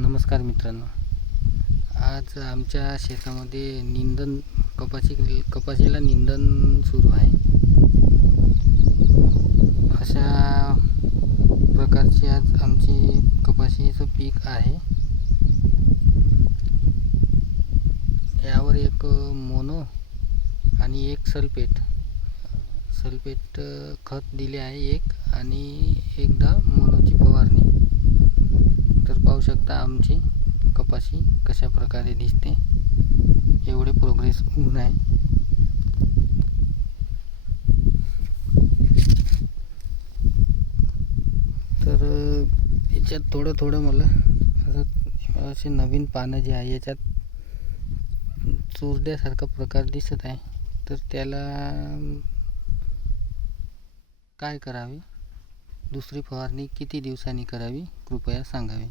नमस्कार मित्रांनो, आज आमच्या शेतामध्ये कपाशीला निंदन सुरू आहे. अशा प्रकारची आज आमची कपाशीचं पीक आहे. यावर एक मोनो आणि एक सल्फेट खत दिले आहे एक, आणि एकदा मोनोची फवारणी. तर पाहू शकता आमची कपाशी कशा प्रकारे दिसते. एवढे प्रोग्रेस होऊन आहे. तर याच्यात थोडं मला असे नवीन पानं जे आहे याच्यात चुरड्यासारखा प्रकार दिसत आहे. तर त्याला काय करावे, दुसरी फवारणी किती दिवसांनी करावी, कृपया सांगावे.